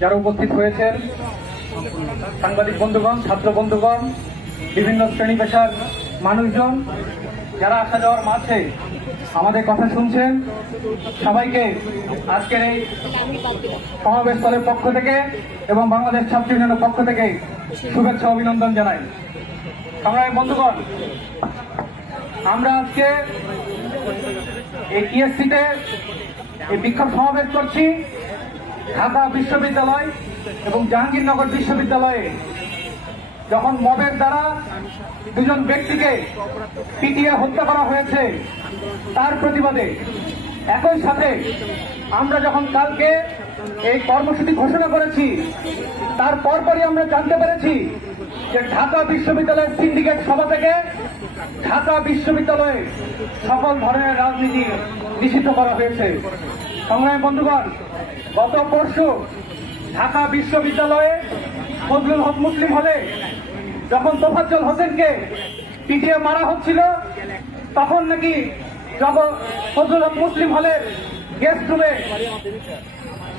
যারা উপস্থিত হয়েছেন, সাংবাদিক বন্ধুগণ, ছাত্র বন্ধুগণ, বিভিন্ন শ্রেণী পেশার মানুষজন যারা আসা যাওয়ার মাঝে আমাদের কথা শুনছেন, সবাইকে আজকের এই সমাবেশ স্থলের পক্ষ থেকে এবং বাংলাদেশ ছাত্র ইউনিয়নের পক্ষ থেকে শুভেচ্ছা অভিনন্দন জানাই। সংগ্রামী বন্ধুগণ, আমরা আজকে এই টিএসসিতে এই বিক্ষোভ সমাবেশ করছি ঢাকা বিশ্ববিদ্যালয় এবং জাহাঙ্গীরনগর বিশ্ববিদ্যালয়ে যখন মবের দ্বারা দুজন ব্যক্তিকে পিটিয়ে হত্যা করা হয়েছে তার প্রতিবাদে। একই সাথে আমরা যখন কালকে এই কর্মসূচি ঘোষণা করেছি তার পরপরই আমরা জানতে পেরেছি যে ঢাকা বিশ্ববিদ্যালয়ের সিন্ডিকেট সভা থেকে ঢাকা বিশ্ববিদ্যালয়ে সকল ধরনের রাজনীতি নিষিদ্ধ করা হয়েছে। সংগ্রামী বন্ধুগণ, গত পরশু ঢাকা বিশ্ববিদ্যালয়ে ফজলুল হক মুসলিম হলে যখন তোফাজ্জল হোসেনকে পিটিয়ে মারা হচ্ছিল তখন নাকি যখন ফজলুল হক মুসলিম হলের গেস্ট রুমে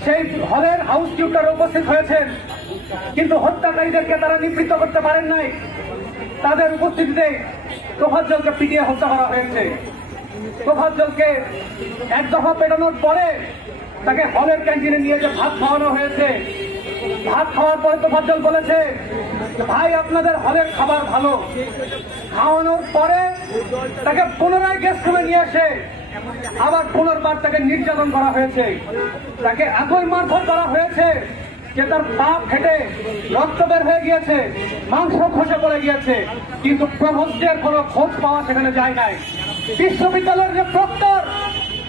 সেই হলের হাউস কিউটার উপস্থিত হয়েছেন, কিন্তু হত্যাকারীদেরকে তারা নিবৃত্ত করতে পারেন নাই। তাদের উপস্থিতিতে তোফাজ্জলকে পিটিয়ে হত্যা করা হয়েছে। তোফাজ্জলকে এক দফা পেটানোর পরে তাকে হলের ক্যান্টিনে নিয়ে যে ভাত খাওয়ানো হয়েছে, ভাত খাওয়ার পরে তোফাজ্জল বলেছে, ভাই আপনাদের হলের খাবার ভালো। খাওয়ানোর পরে তাকে পুনরায় গেস্ট রুমে নিয়ে এসে আবার পুনর্বার তাকে নির্যাতন করা হয়েছে। তাকে এতই মারধর করা হয়েছে যে তার পা ফেটে রক্ত বের হয়ে গিয়েছে, মাংস খসে পড়ে গিয়েছে, কিন্তু প্রভোস্টের কোনো খোঁজ পাওয়া সেখানে যায় নাই। বিশ্ববিদ্যালয়ের যে প্রক্টর,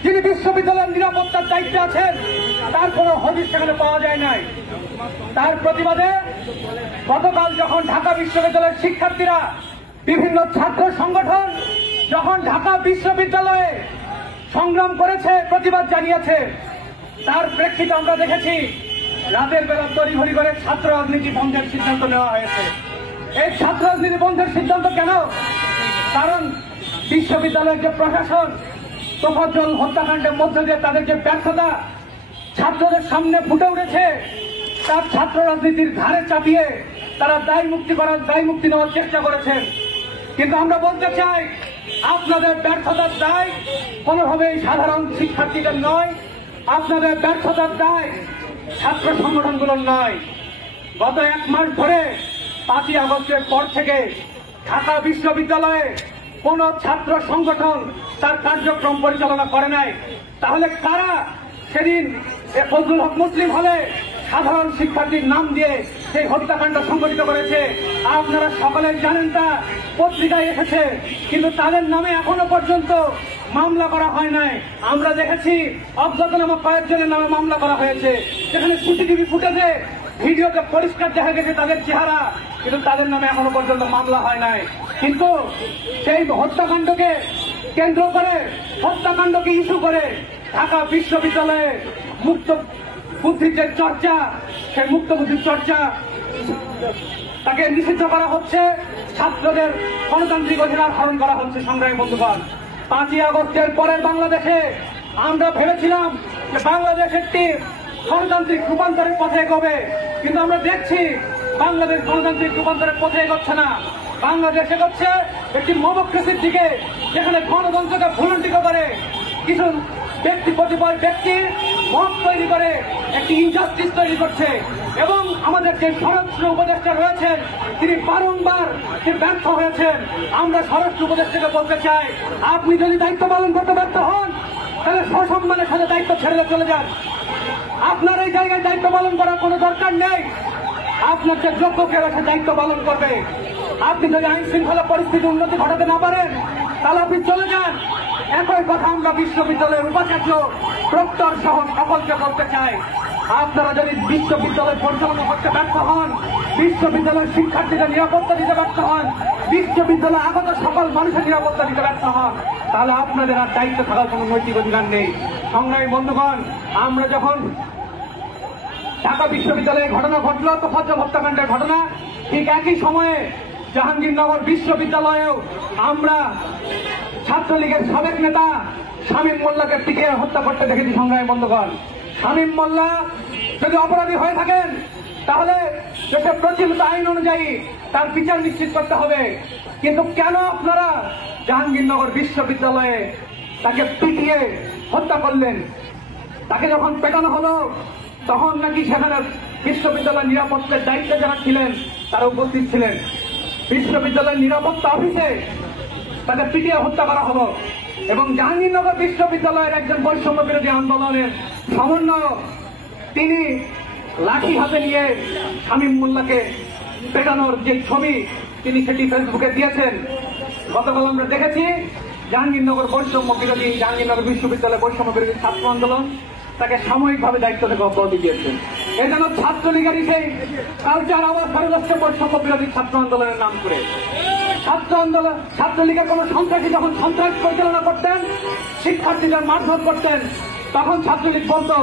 যিনি বিশ্ববিদ্যালয়ের নিরাপত্তার দায়িত্বে আছেন, তার কোনো হদিস সেখানে পাওয়া যায় নাই। তার প্রতিবাদে গতকাল যখন ঢাকা বিশ্ববিদ্যালয়ের শিক্ষার্থীরা, বিভিন্ন ছাত্র সংগঠন যখন ঢাকা বিশ্ববিদ্যালয়ে সংগ্রাম করেছে, প্রতিবাদ জানিয়েছে, তার প্রেক্ষিতে আমরা দেখেছি রাতের বেলা তড়িঘড়ি করে ছাত্র রাজনীতি বন্ধের সিদ্ধান্ত নেওয়া হয়েছে। এই ছাত্র রাজনীতি বন্ধের সিদ্ধান্ত কেন? কারণ বিশ্ববিদ্যালয়ের যে প্রশাসন তোফাজ্জল হত্যাকাণ্ডের মধ্যে দিয়ে তাদের যে ব্যর্থতা ছাত্রদের সামনে ফুটে উঠেছে, তার ছাত্র রাজনীতির ঘাড়ে চাপিয়ে তারা দায় মুক্তি নেওয়ার চেষ্টা করেছেন। কিন্তু আমরা বলতে চাই, আপনাদের ব্যর্থতার দায় কোনোভাবেই সাধারণ শিক্ষার্থীদের নয়, আপনাদের ব্যর্থতার দায় ছাত্র সংগঠনগুলোর নয়। গত এক মাস ধরে 5ই আগস্টের পর থেকে ঢাকা বিশ্ববিদ্যালয়ে কোন ছাত্র সংগঠন তার কার্যক্রম পরিচালনা করে নাই। তাহলে কারা সেদিন ফজলুল হক মুসলিম হলে সাধারণ শিক্ষার্থীর নাম দিয়ে সেই হত্যাকাণ্ড সংঘটিত করেছে? আপনারা সকলেই জানেন, তা পত্রিকায় এসেছে, কিন্তু তাদের নামে এখনো পর্যন্ত মামলা করা হয় নাই। আমরা দেখেছি অজ্ঞাতনামা কয়েকজনের নামে মামলা করা হয়েছে, যেখানে সিসিটিভি ফুটেজে ভিডিওতে পরিষ্কার দেখা গেছে তাদের চেহারা, কিন্তু তাদের নামে এখনো পর্যন্ত মামলা হয় নাই। কিন্তু সেই হত্যাকাণ্ডকে কেন্দ্র করে, হত্যাকাণ্ডকে ইস্যু করে ঢাকা বিশ্ববিদ্যালয়ে মুক্ত বুদ্ধির যে চর্চা, সেই মুক্ত বুদ্ধির চর্চা তাকে নিষিদ্ধ করা হচ্ছে, ছাত্রদের গণতান্ত্রিক অধিকার হরণ করা হচ্ছে। সংগ্রামী বন্ধুগণ, 5ই আগস্টের পরের বাংলাদেশে আমরা ভেবেছিলাম যে বাংলাদেশ একটি গণতান্ত্রিক রূপান্তরের পথে এগোবে, কিন্তু আমরা দেখছি বাংলাদেশ গণতান্ত্রিক রূপান্তরের পথে এগোচ্ছে না। বাংলাদেশ এগোচ্ছে একটি মবক্রেসির দিকে, যেখানে গণতন্ত্রকে ভুলুণ্ঠিত করে কিছু কতিপয় ব্যক্তি মত তৈরি করে একটি ইনজাস্টিস তৈরি করছে। এবং আমাদের যে স্বরাষ্ট্র উপদেষ্টা রয়েছেন, তিনি বারংবার ব্যর্থ হয়েছেন। আমরা স্বরাষ্ট্র উপদেষ্টাকে বলতে চাই, আপনি যদি দায়িত্ব পালন করতে ব্যর্থ হন, তাহলে সসম্মানের সাথে দায়িত্ব ছেড়ে চলে যান। আপনার এই জায়গায় দায়িত্ব পালন করার কোনো দরকার নেই। আপনার যে যোগ্য কেউ আছে দায়িত্ব পালন করবে। আপনি যদি আইন শৃঙ্খলা পরিস্থিতি উন্নতি ঘটাতে না পারেন, তাহলে আপনি চলে যান। একই কথা আমরা বিশ্ববিদ্যালয়ের উপাচার্য, প্রক্টর সহ সকলকে বলতে চাই, আপনারা যদি বিশ্ববিদ্যালয় পরিচালনা করতে ব্যর্থ হন, বিশ্ববিদ্যালয়ের শিক্ষার্থীদের নিরাপত্তা দিতে ব্যর্থ হন, বিশ্ববিদ্যালয়ে আগত সকল মানুষের নিরাপত্তা দিতে ব্যর্থ হন, তাহলে আপনাদের আর দায়িত্ব থাকার কোনো নৈতিক অধিকার নেই। সংগ্রামী বন্ধুগণ, আমরা যখন ঢাকা বিশ্ববিদ্যালয়ে ঘটনা ঘটল, তোফাজ্জল হত্যাকাণ্ডের ঘটনা, ঠিক একই সময়ে জাহাঙ্গীরনগর বিশ্ববিদ্যালয়েও আমরা ছাত্রলীগের সাবেক নেতা শামীম মোল্লাকে পিটিয়ে হত্যা করতে দেখেছি। সংগ্রামী বন্ধুগণ, শামীম মোল্লা যদি অপরাধী হয়ে থাকেন তাহলে দেশের প্রচলিত আইন অনুযায়ী তার বিচার নিশ্চিত করতে হবে। কিন্তু কেন আপনারা জাহাঙ্গীরনগর বিশ্ববিদ্যালয়ে তাকে পিটিয়ে হত্যা করলেন? তাকে যখন পেটানো হলো তখন নাকি সেখানে বিশ্ববিদ্যালয়ের নিরাপত্তার দায়িত্বে যারা ছিলেন তারা উপস্থিত ছিলেন। বিশ্ববিদ্যালয়ের নিরাপত্তা অফিসে তাকে পিটিয়ে হত্যা করা হলো এবং জাহাঙ্গীরনগর বিশ্ববিদ্যালয়ের একজন বৈষম্য বিরোধী আন্দোলনের সমন্বয়ক তিনি লাঠি হাতে নিয়ে শামীম মোল্লাকে পেটানোর যে ছবি তিনি সেটি ফেসবুকে দিয়েছেন। গতকাল আমরা দেখেছি জাহাঙ্গীরনগর বিশ্ববিদ্যালয় বৈষম্য বিরোধী ছাত্র আন্দোলন তাকে সাময়িকভাবে দায়িত্ব থেকে অব্যাহতি দিয়েছে। এই যেন ছাত্রলীগেরই সেই কালচার আবার ফেরত আসছে বৈষম্য বিরোধী ছাত্র আন্দোলনের নাম করে। ছাত্রলীগের কোন সন্ত্রাসী যখন সন্ত্রাস পরিচালনা করতেন, শিক্ষার্থীদের মারধর করতেন, তখন ছাত্রলীগ বলতো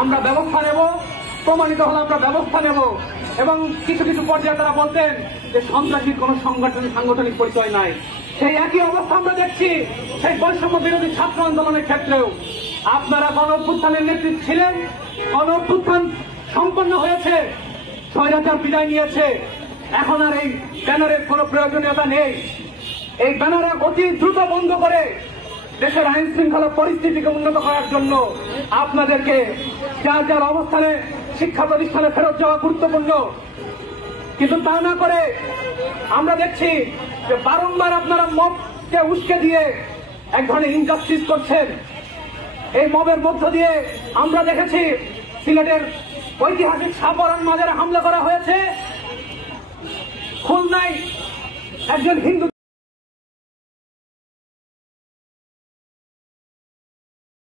আমরা ব্যবস্থা নেব, প্রমাণিত হলে আমরা ব্যবস্থা নেব। এবং কিছু কিছু পর্যায়ে তারা বলতেন যে সন্ত্রাসীর কোন সাংগঠনিক পরিচয় নাই। সেই একই অবস্থা আমরা দেখছি সেই বৈষম্য বিরোধী ছাত্র আন্দোলনের ক্ষেত্রেও। আপনারা গণ অভ্যুত্থানের নেতৃত্ব ছিলেন, গণ অভ্যুত্থান সম্পন্ন হয়েছে, স্বৈরাচার বিদায় নিয়েছে, এখন আর এই ব্যানারের কোন প্রয়োজনীয়তা নেই। এই ব্যানারে অতি দ্রুত বন্ধ করে দেশের আইন শৃঙ্খলা পরিস্থিতিকে উন্নত করার জন্য আপনাদেরকে যার যার অবস্থানে শিক্ষা প্রতিষ্ঠানে ফেরত যাওয়া গুরুত্বপূর্ণ। কিন্তু তা না করে আমরা দেখছি যে বারংবার আপনারা মবকে উস্কে দিয়ে এক ধরনের ইনজাস্টিস করছেন। এই মবের মধ্য দিয়ে আমরা দেখেছি সিলেটের ঐতিহাসিক সাপাড়ার মাজারে হামলা করা হয়েছে, খুলনায় একজন হিন্দু